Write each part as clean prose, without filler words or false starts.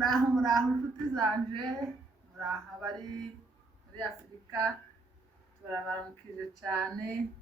muraho inshuti zanje, muraho abari muri Afurika, turabaramukije cyane,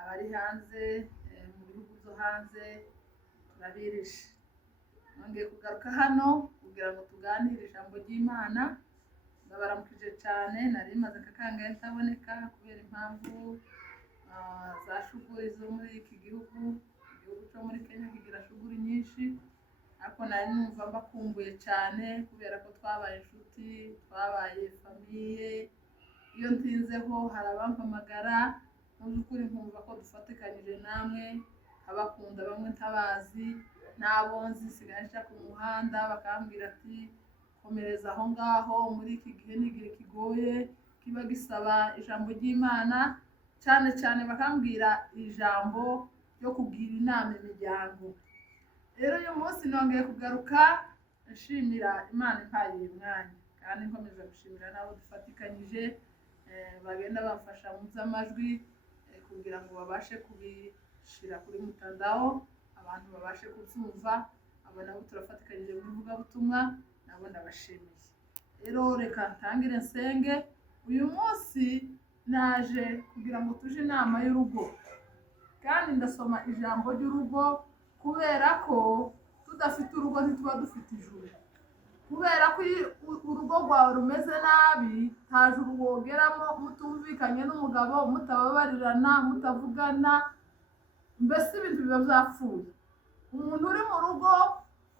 abari hanze mu bihugu byo hanze turabirishe. Nongeye kugaruka hano kugira ngo tuganire ijambo ry'Imana, ndabaramukije cyane, nari maze kakangahe ntaboneka kubera impamvu za shuguri zo muri iki gihugu cyo muri Kenya kigira shuguri nyinshi, ariko nari numva mbakumbuye cyane kubera ko twabaye inshuti, twabaye famiye. Iyo ntinzeho hari abampamagara mu by'ukuri nkumva ko dufatikanyije namwe, abakunda bamwe ntabazi n'abo nzi sigaye nca ku muhanda bakambwira ati komereza aho ngaho, muri iki gihe n'igihe kigoye kiba gisaba ijambo ry'Imana, cyane cyane bakambwira ijambo ryo kugira inama imiryango. Rero uyu munsi nongeye kugaruka nshimira Imana impaye uyu mwanya, kandi nkomeza gushimira n'abo dufatikanyije bagenda bamfasha mu by'amajwi kugira ngo babashe kubishyira kuri mutandao, abantu babashe kubyumva. Abo nabo turafatikanyije mu ivugabutumwa, nabo ndabashimiye. Rero reka ntangire nsenge. Uyu munsi naje kugira ngo tuje inama y'urugo, kandi ndasoma ijambo ry'urugo kubera ko tudafite urugo ntituba dufite ijuru. Kubera ko urugo rwawe rumeze nabi, nta juru wogeramo mutumvikanye n'umugabo, mutababarirana, mutavugana, mbese ibintu biba byapfuye. Umuntu uri mu rugo,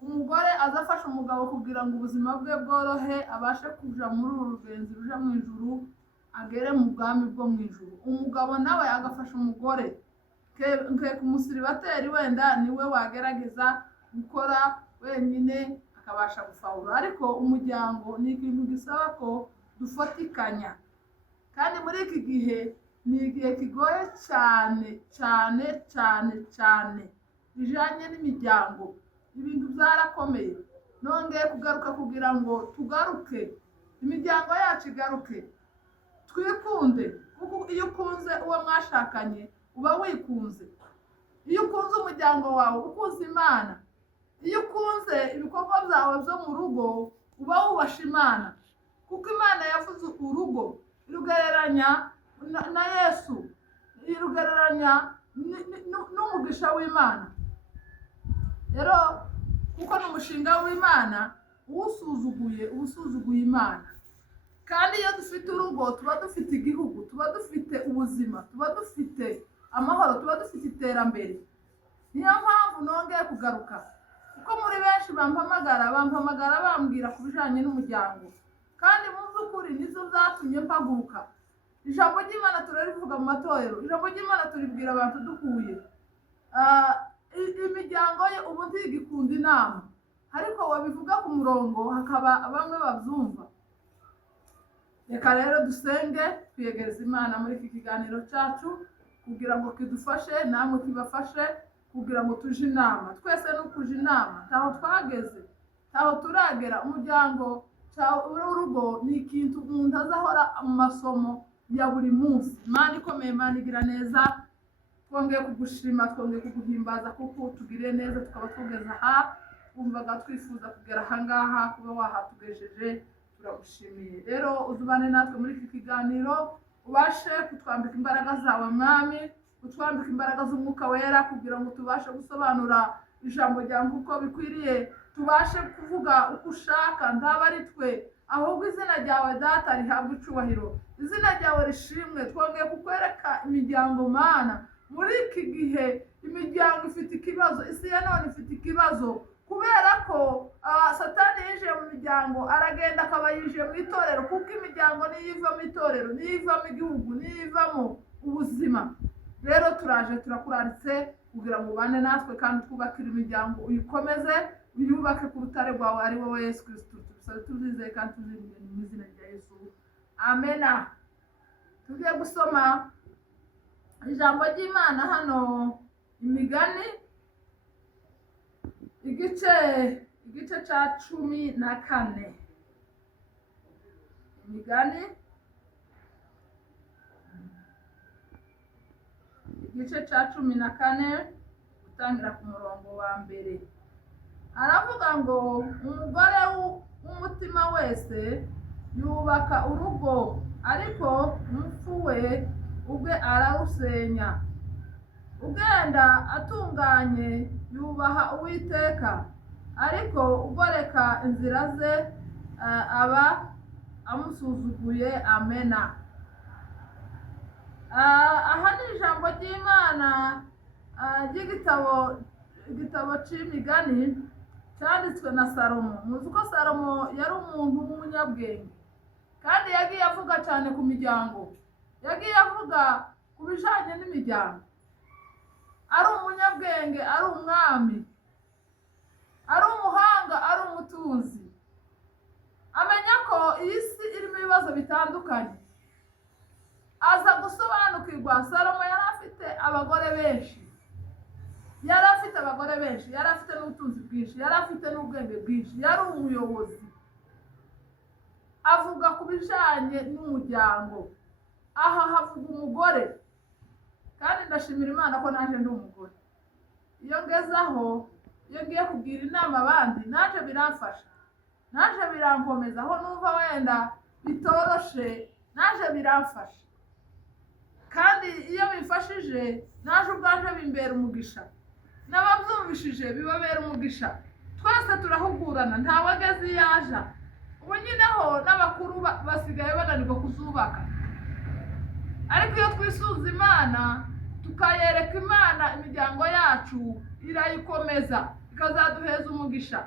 umugore azafasha umugabo kugira ngo ubuzima bwe bworohe, abashe kuja muri uru rugenzi ruja mu ijuru, agere mu bwami bwo mu ijuru. Umugabo nawe agafasha umugore, nkeka umusiribateri wenda niwe wagerageza gukora wenyine akabasha gufahura, ariko umuryango ni ikintu gisaba ko dufatikanya. Kandi muri iki gihe ni igihe kigoye cyane cyane cyane cyane bijanye n'imiryango, ibintu byarakomeye. Nongeye kugaruka kugira ngo tugaruke, imiryango yacu igaruke, twikunde, kuko iyo ukunze uwo mwashakanye uba wikunze. Iyo ukunze umuryango wawe ukunze Imana, iyo ukunze ibikorwa byawe byo mu rugo uba wubasha Imana, kuko Imana yavuze urugo irugereranya na Yesu, irugereranya n'umugisha w'Imana. Rero kuko n'umushinga w'Imana uwusuzuguye ubusuzuguye Imana. Kandi iyo dufite urugo tuba dufite igihugu, tuba dufite ubuzima, tuba dufite amahoro, tuba dufite iterambere. Niyo mpamvu nongeye kugaruka, kuko muri benshi bampamagara bambwira ku bijanye n'umuryango, kandi mu by'ukuri nizo zatumye mpaguruka. Ijambo ry'Imana turarivuga mu matorero, ijambo ry'Imana turibwira abantu duhuye. Imiryango ye ubu ntigikunda inama, ariko wabivuga ku murongo hakaba bamwe babyumva. Reka rero dusenge, twiyegereza Imana muri iki kiganiro cyacu kugira ngo kidufashe, namwe kibafashe kugira ngo tuje inama. Twese n'ukuje inama, taho twageze, taho turagera. Umuryango urugo ni ikintu umuntu azahora mu masomo ya buri munsi. Imana ikomeye, Imana igira neza, twongeye kugushima, twongeye kuguhimbaza kuko tugiriye neza, tukaba tugeze aha wumvaga twifuza kugera aha ngaha, kuba wahatugejeje, turagushimiye. Rero uzubane natwe muri iki kiganiro, ubashe kutwambika imbaraga zawe Mwami, utwambika imbaraga z'Umwuka Wera kugira ngo tubashe gusobanura ijambo ryawe uko bikwiriye, tubashe kuvuga uko ushaka, ntaba ari twe, ahubwo izina ryawe Data rihabwe icubahiro, izina ryawe rishimwe. Twongeye kukwereka imiryango Mana. Muri iki gihe imiryango ifite ikibazo, isi ya none ifite ikibazo, kubera ko Satani yinjiye mu miryango, aragenda akaba yinjiye mu itorero, kuko imiryango niyo ivamo itorero, niyo ivamo igihugu, niyo ivamo ubuzima. Rero turaje turakuraritse kugira ngo ubane natwe, kandi twubakire imiryango, uyikomeze, uyubake ku rutare rwawe ari wowe Yesu Kristo. Tubisabe tuzizeye kandi tuzirinde mu izina rya Yesu, amena. Tugiye gusoma ijambo ry'Imana hano, Imigani igice cya 14. Imigani igice cya 14 gutangira ku murongo wa mbere. aravuga ngo umugore w'umutima wese yubaka urugo, ariko umupfu we ubwe arawusenya. Ugenda atunganye yubaha Uwiteka, ariko ugoreka inzira ze aba amusuzuguye. Amena. Aha ni ijambo ry'Imana ry'igitabo c'imigani cyanditswe na Salomo. Muzi ko Salomo yari umuntu w'umunyabwenge, kandi yagiye avuga cyane ku miryango, yagiye avuga ku bijanye n'imiryango. Ari umunyabwenge, ari umwami, ari umuhanga, ari umutuzi. Amenya ko iyi si irimo ibibazo bitandukanye, aza gusobanukirwa. Salomo yari afite abagore benshi, yari afite abagore benshi, yari afite n'ubutunzi bwinshi, yari afite n'ubwenge bwinshi, yari umuyobozi. Avuga ku bijanye n'umuryango. Aha havuga umugore, kandi ndashimira Imana ko naje ndi umugore. Iyo ngezaho, iyo ngiye kugira inama abandi, naje biramfasha, naje birankomeza. Aho numva wenda bitoroshe, naje biramfasha, kandi iyo bifashije naje ubwanje bimbera umugisha, n'ababyumvishije bibabera umugisha. Twese turahugurana, ntawe ageze iyo aja. Ubu nyineho n'abakuru basigaye bananirwa kuzubaka, ariko iyo twisuza Imana tukayereka Imana imiryango yacu, irayikomeza, ikazaduheza umugisha,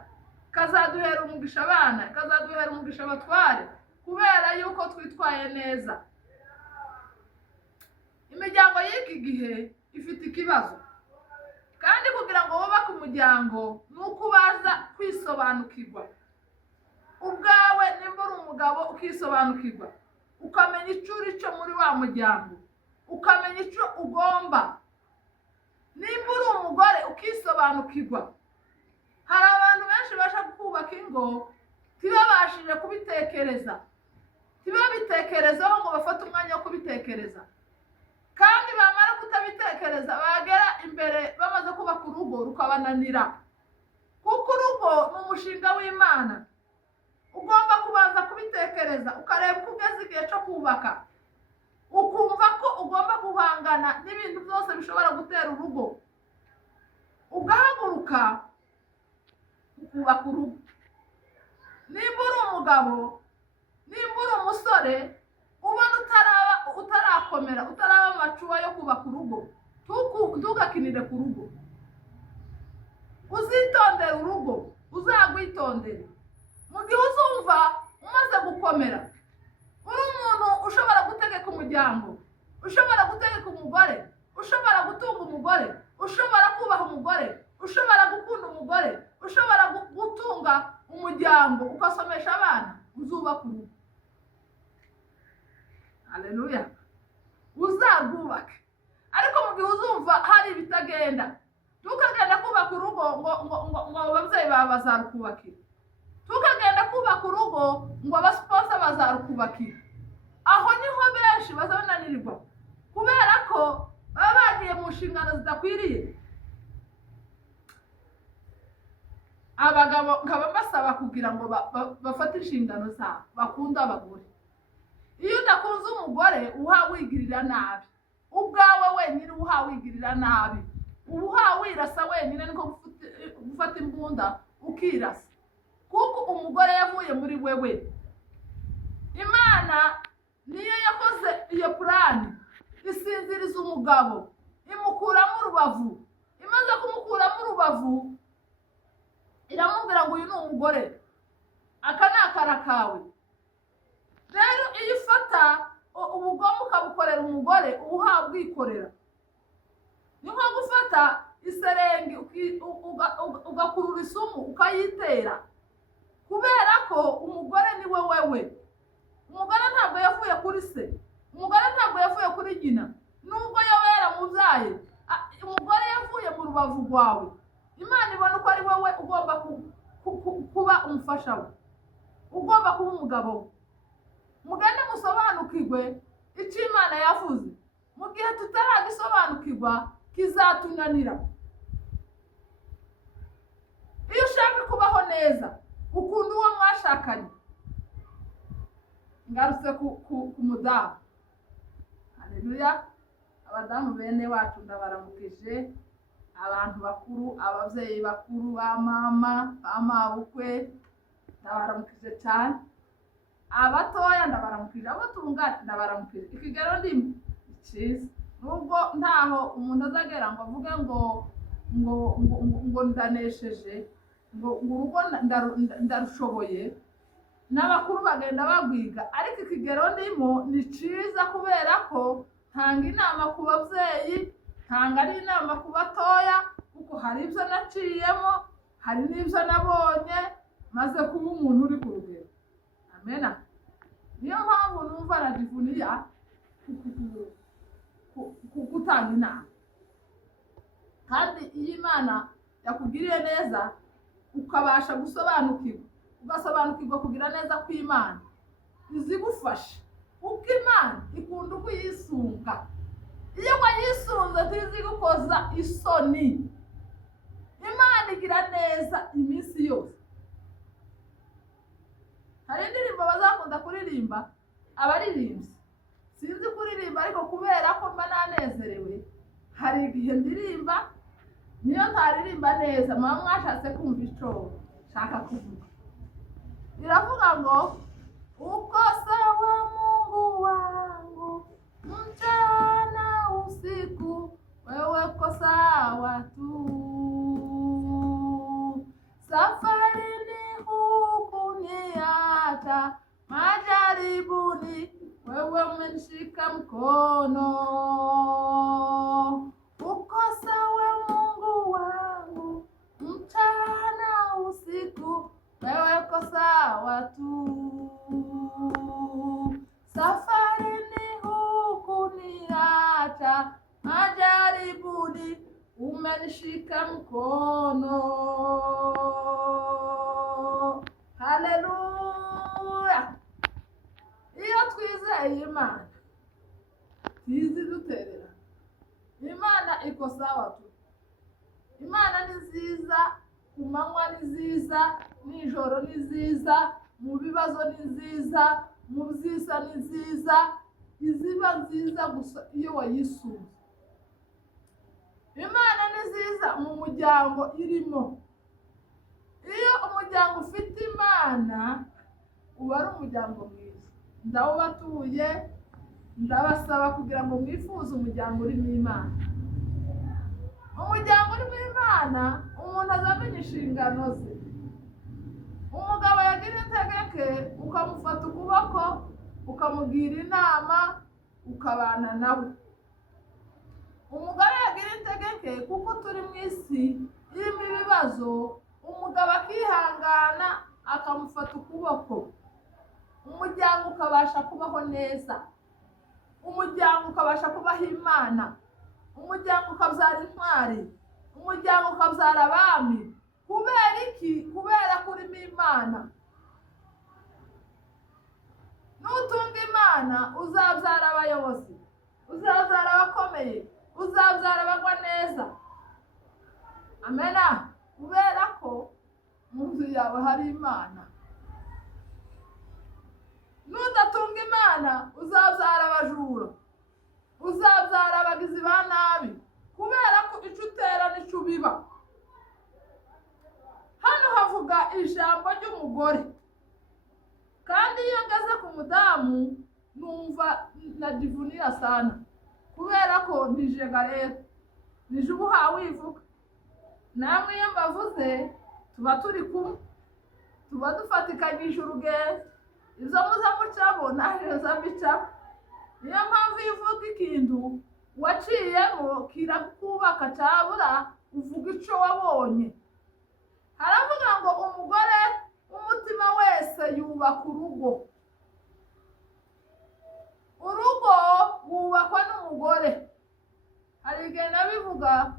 ikazaduhera umugisha abana, ikazaduhera umugisha abatware, kubera yuko twitwaye neza. Imiryango y'iki gihe ifite ikibazo, kandi kugira ngo wubake umuryango nuko ubaza kwisobanukirwa ubwawe. Nimba uri umugabo ukisobanukirwa, ukamenya icyo uri cyo muri wa muryango, ukamenya icyo ugomba. Nimba uri umugore ukisobanukirwa. Hari abantu benshi bashaka kubaka ingo ntibabashije kubitekereza, ntibabitekerezeho ngo bafate umwanya wo kubitekereza, kandi bamara kutabitekereza bagera imbere bamaze kubaka urugo rukabananira. Kuko urugo ni umushinga w'Imana, ugomba kubanza kubitekereza, ukareba uko ugeze igihe cyo kubaka, ukumva ko ugomba guhangana n'ibintu byose bishobora gutera urugo, ugahaguruka ukubaka urugo. Nimba uri umugabo, nimba uri umusore ubona utarakomera, utaraba amacuwa yo kubaka urugo, ntugakinire ku rugo. Uzitondera urugo, uzagwitondere. Mu gihe uzumva umaze gukomera, uri umuntu ushobora gutegeka umuryango, ushobora gutegeka umugore, ushobora gutunga umugore, ushobora kubaha umugore, ushobora gukunda umugore, ushobora gutunga umuryango, ugasomesha abana, uzubaka urugo. Haleluya. Uzarwubake. Ariko mu gihe uzumva hari ibitagenda, tukagenda kubaka urugo ngo ababyeyi bawe bazarukubakira, tukagenda kubaka urugo ngo abasponsa bazarukubakira, aho niho benshi bazananirirwa, kubera ko baba bagiye mu nshingano zidakwiriye. Abagabo nkaba basaba kugira ngo bafate inshingano zabo, bakunda abagore. Iyo udakunze umugore uha wigirira nabi, ubwawe wenyine uha wigirira nabi, uha wirasa wenyine, niko gufata imbunda ukirasa, kuko umugore yavuye muri wewe. Imana niyo yakoze iyo plani, isinziriza umugabo, imukuramo urubavu. Imaze kumukuramo urubavu, iramubwira ngo uyu ni umugore, aka ni akara kawe. Rero iyo ufata ubugome ukabukorera umugore, uha bwikorera. Ni nko gufata iserenge ugakurura isumu ukayitera, kubera ko umugore ni wewe. Umugore ntabwo yavuye kuri se, umugore ntabwo yavuye kuri nyina, nubwo yaba yaramubyaye. Umugore yavuye mu rubavu rwawe. Imana ibona ko ari wowe ugomba kuba umufasha we, ugomba kuba umugabo we. Mugende musobanukirwe icyo Imana yavuze. Mu gihe tutaragisobanukirwa kizatunanira. iyo ushaka kubaho neza ukunda uwo mwashakanye. Ngarutse ku mudamu. Haleluya. Abadamu bene wacu ndabaramukije, abantu bakuru, abavyeyi bakuru, ba mama, ba mabukwe, ndabaramukije cyane. Abatoya ndabaramukije, abo tungana ndabaramukije. Ikigero ndimo iciza, nubwo ntaho umuntu azagera ngo avuge ngo ndanesheje, ngo urugo ndarushoboye, n'abakuru bagenda bagwiga, ariko ikigero ndimo ni ciza kubera ko ntanga inama ku bavyeyi, ntanga ari inama ku batoya, kuko hari ibyo naciyemo, hari n'ibyo nabonye, maze kuba umuntu uri ku rugero. Amena. Niyo mpamvu numva najivunia gutanga inama. Kandi iyo Imana yakugiriye neza ukabasha ugasobanukirwa kugira neza kw'Imana, izigufasha. Uko Imana ikunda uko yisunga. Iyo wayisunze ntizigukoza isoni. Imana igira neza iminsi yose. Hari indirimbo bazakunda kuririmba abaririmbyi. Sinzi kuririmba ariko kubera ko mba nanezerewe, hari igihe ndirimba niyo ntaririmba neza, mama mwashatse kumva ico shaka kuvuga. Iravuga ngo uko sawa Mungu wangu mchana usiku, wewe ko sawa tu. Safarini hukuniacha, majaribuni wewe umenishika mkono. Uko sawa Mungu wangu mchana usiku, wewe ko sawa tu. Safarini hukuniacha, majaribuni umenishika mkono. Haleluya. Iyo twizeye Imana tiziduterera. Imana iko sawa tu. Imana ni nziza, ku manywa ni nziza, nijoro ni nziza, mu bibazo ni nziza, mu byisa ni nziza. Iziba nziza gusa iyo wayisunze. Imana ni nziza mu muryango irimo. Iyo umuryango ufite Imana uba ari umuryango mwiza. Ndawubatuye, ndabasaba kugira ngo mwifuze umuryango urimo Imana. Umuryango urimo Imana, umuntu azamenya inshingano ze. Umugabo yagira integeke ukamufata ukuboko, ukamugira inama, ukabana nawe. Umugabo yagira integeke kuko turi mu isi irimo ibibazo, umugabo akihangana akamufata ukuboko. Umuryango ukabasha kubaho neza. Umuryango ukabasha kubaho Imana. Umuryango ukabyara intwari. Umuryango ukabyara abami. Kubera iki? Kubera ko urimo Imana. Nutunga Imana uzabyara abayobozi, uzabyara abakomeye, uzabyara abagwa neza. Amena. Kubera ko mu nzu yawe hari Imana. Nudatunga Imana uzabyara abajura, uzabyara abagizi ba nabi, kubera ko ico utera nico biba. Hano havuga ijambo ry'umugore, kandi iyo ngeze ku mudamu numva najivunia sana, kubera ko ndijega rero nije ubuhawe ivuga. Namwe iyo mbavuze tuba turi kumwe, tuba dufatikanyije urugendo. Izo muza mucabo naherezo mbicamo. Niyo mpamvu iyo uvuga ikintu waciyemo kirakubaka cabura uvuga ico wabonye. Haravuga ngo umugore w'umutima wese yubaka urugo. Urugo wubakwa n'umugore. Hari igihe nabivuga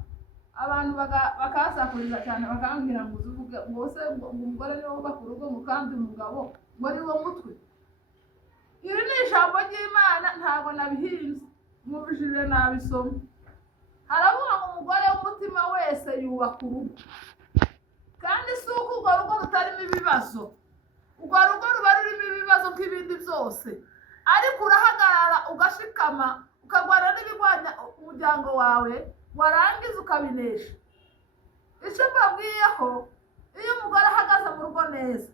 abantu bakasakuriza cyane bakambwira ngo uzuvuge ngo se umugore niwe wubaka urugo mu kandi umugabo ngo ari wo mutwe. Iri ni ijambo ry'Imana, ntabwo nabihinze, mubijije nabisoma. Haravuga ngo umugore w'umutima wese yubaka urugo. kandi si uko urwo rugo rutarimo ibibazo, urwo rugo ruba rurimo ibibazo nk'ibindi byose, ariko urahagarara ugashikama ukagwana n'ibigwanya umuryango wawe, warangiza ukabinesha. icyo mbabwiyeho, iyo umugore ahagaze mu rugo neza,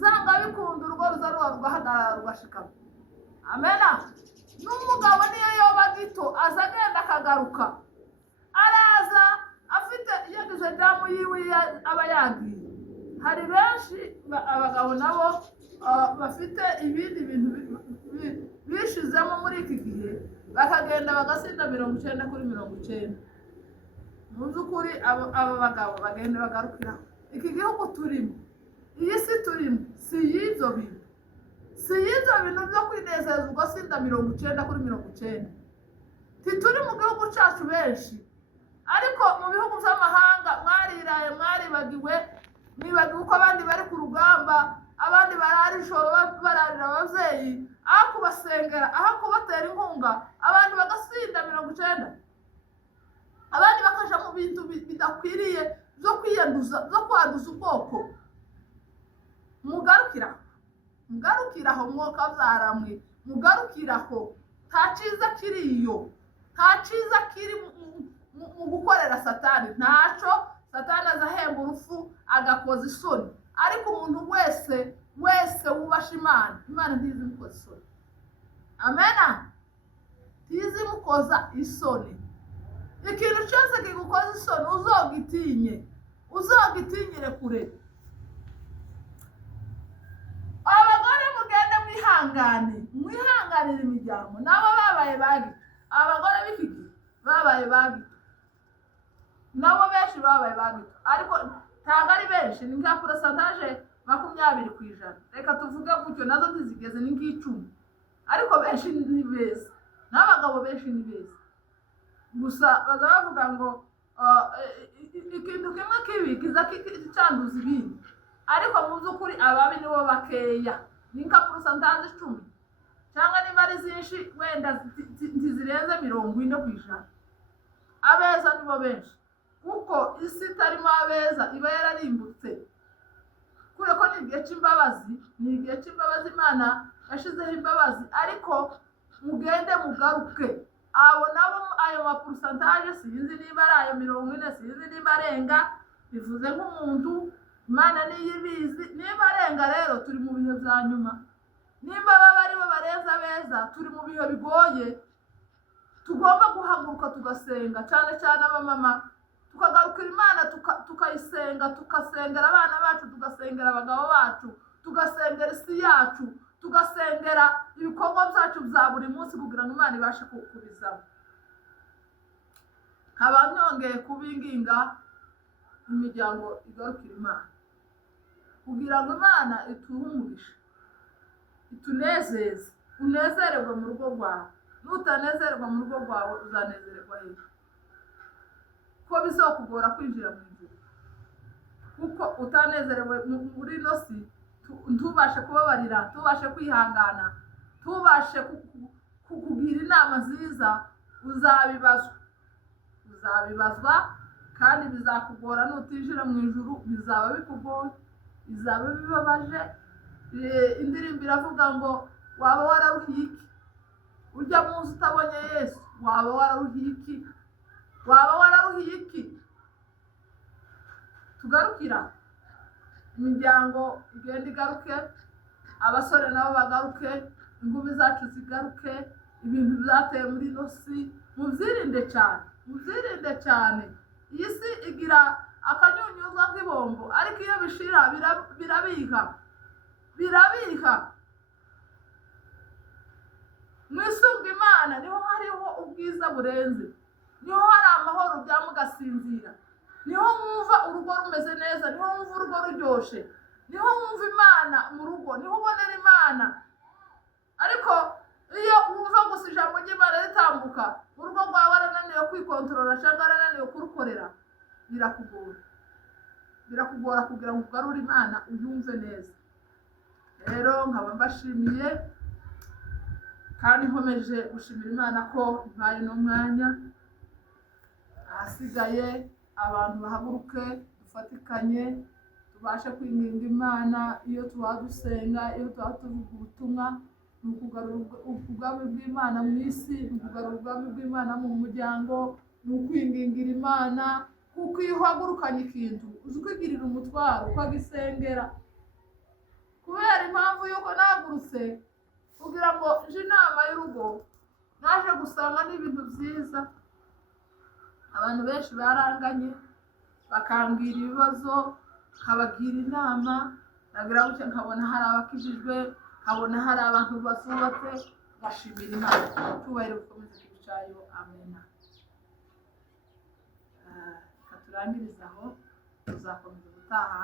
zanga bikunda urugo ruza rugahagarara rugashikama. Amena. N'umugabo niyo yoba gito aza agenda akagaruka, araza afite yagize damu yiwe aba yagiye. Hari benshi abagabo nabo bafite ibindi bintu bishizemo muri iki gihe, bakagenda bagasinda 90 kuri 90. Mu by'ukuri aba bagabo bagenda bagarukira iki gihugu turimo, iyi si turimo, si y'ibyo bintu, si y'ibyo bintu byo kwinezeza ugasinda 90 kuri 90. Tituri mu gihugu cyacu benshi, ariko mu bihugu by'amahanga mwariraye, mwaribagiwe, mwibagiwe uko abandi bari ku rugamba, abandi barara ijoro bararira ababyeyi, aho kubasengera, aho kubatera inkunga, abantu bagasinda 90, abandi bakaja mu bintu bidakwiriye byo kwiyanduza, byo kwanduza ubwoko. Mugarukiraho mwoka byaramwe, mugarukiraho. Nta cyiza kiriyo, nta cyiza kiri mu gukorera Satani. Ntaco Satani azahemba urupfu agakoza isoni, ariko umuntu wese wubasha Imana ntizimukoza isoni. Amena. Ntizimukoza isoni. Ikintu cyose kigukoza isoni uzogitinyire kure. Abagore mugende mwihanganire imiryango, nabo babaye bagi. Abagore b'iki babaye bagi, nabo benshi babaye bagi, ariko ntabwo ari benshi, ni nka pourcentage 20%. Reka tuvuge gutyo, nazo ntizigeze ni nk'icumi, ariko benshi ni beza, n'abagabo benshi ni beza. Gusa baza bavuga ngo ikintu kimwe kibi kiza cyanduza ibindi, ariko mu by'ukuri ababi nibo bakeya, ni nka pourcentage 10, cyangwa niba ari zinshi wenda ntizirenze 40%. Abeza nibo benshi, kuko isi itarimo abeza iba yararimbutse. Kuko ni igihe cy'imbabazi, Imana yashizeho imbabazi, ariko mugende mugaruke. Abo nabo ayo ma pourcentage sinzi niba ari ayo 40, sinzi niba arenga, bivuze nk'umuntu Imana niyibizi. Niba arenga rero turi mu bihe bya nyuma, nimba baba ari bo bareza beza, turi mu bihe bigoye. Tugomba guhaguruka tugasenga, cyane abamama, tukagarukira Imana, tukayisenga, tugasengera abana bacu, tugasengera abagabo bacu, tugasengera isi yacu, tugasengera ibikorwa byacu bya buri munsi, kugira ngo Imana ibashe kubizamo. Nkaba nyongeye kubinginga imiryango igarukira Imana, kugira ngo Imana ituhumurishe, itunezeze. Unezererwe mu rugo rwawe, nutanezererwa mu rugo rwawe uzanezererwa hehe? Ko bizokugora kwinjira mu ijuru, kuko utanezerewe muri ino si, ntubashe kubabarira, ntubashe kwihangana, ntubashe kukugira inama nziza, uzabibazwa, kandi bizakugora. Nutinjira mu ijuru bizaba bikugoye, bizaba bibabaje. Indirimbo iravuga ngo waba wararuhiye iki? Ujya munsi utabonye Yesu, waba wararuhiye iki? Waba wararuhiye iki? Tugarukira imiryango igenda igaruke, abasore nabo bagaruke, ingumi zacu zigaruke, ibintu byateye muri ino si mubyirinde cyane. Iyi si igira akanyunyuzwa nk'ibombo, ariko iyo bishira birabiha. Mwisunga Imana, niho hariho ubwiza burenze, niho hari amahoro byamugasinzira, niho mwumva urugo rumeze neza, niho mwumva urugo ruryoshe, niho mwumva Imana mu rugo, niho ubonera Imana. Ariko iyo wumva gusa ijambo ry'Imana ritambuka, urugo rwawe warananiwe kwikontorora cyangwa warananiwe kurukorera, birakugora kugira ngo ugarure Imana uyumve neza. Rero nkaba mbashimiye, kandi nkomeje gushimira Imana ko impaye no mwanya. Ahasigaye abantu bahaguruke, dufatikanye tubashe kwinginga Imana iyo tuba dusenga, iyo tuba tuvuga ubutumwa, ni ukugarura ubwami bw'Imana mu isi, ni ukugarura ubwami bw'Imana mu muryango, ni ukwingingira Imana, kuko iyo uhagurukanye ikintu uzi kwigirira umutwaro ukagisengera. Kubera impamvu y'uko nahagurutse kugira ngo nje inama y'urugo, naje gusanga n'ibintu byiza. Abantu benshi baranganye bakambwira ibibazo, nkabagira inama, nagira gutya nkabona hari abakijijwe, nkabona hari abantu basubatse, ngashimira Imana. Cyubahiro gukomeza igihugu cyayo. Amena. Turangiriza aho, tuzakomeza gutaha.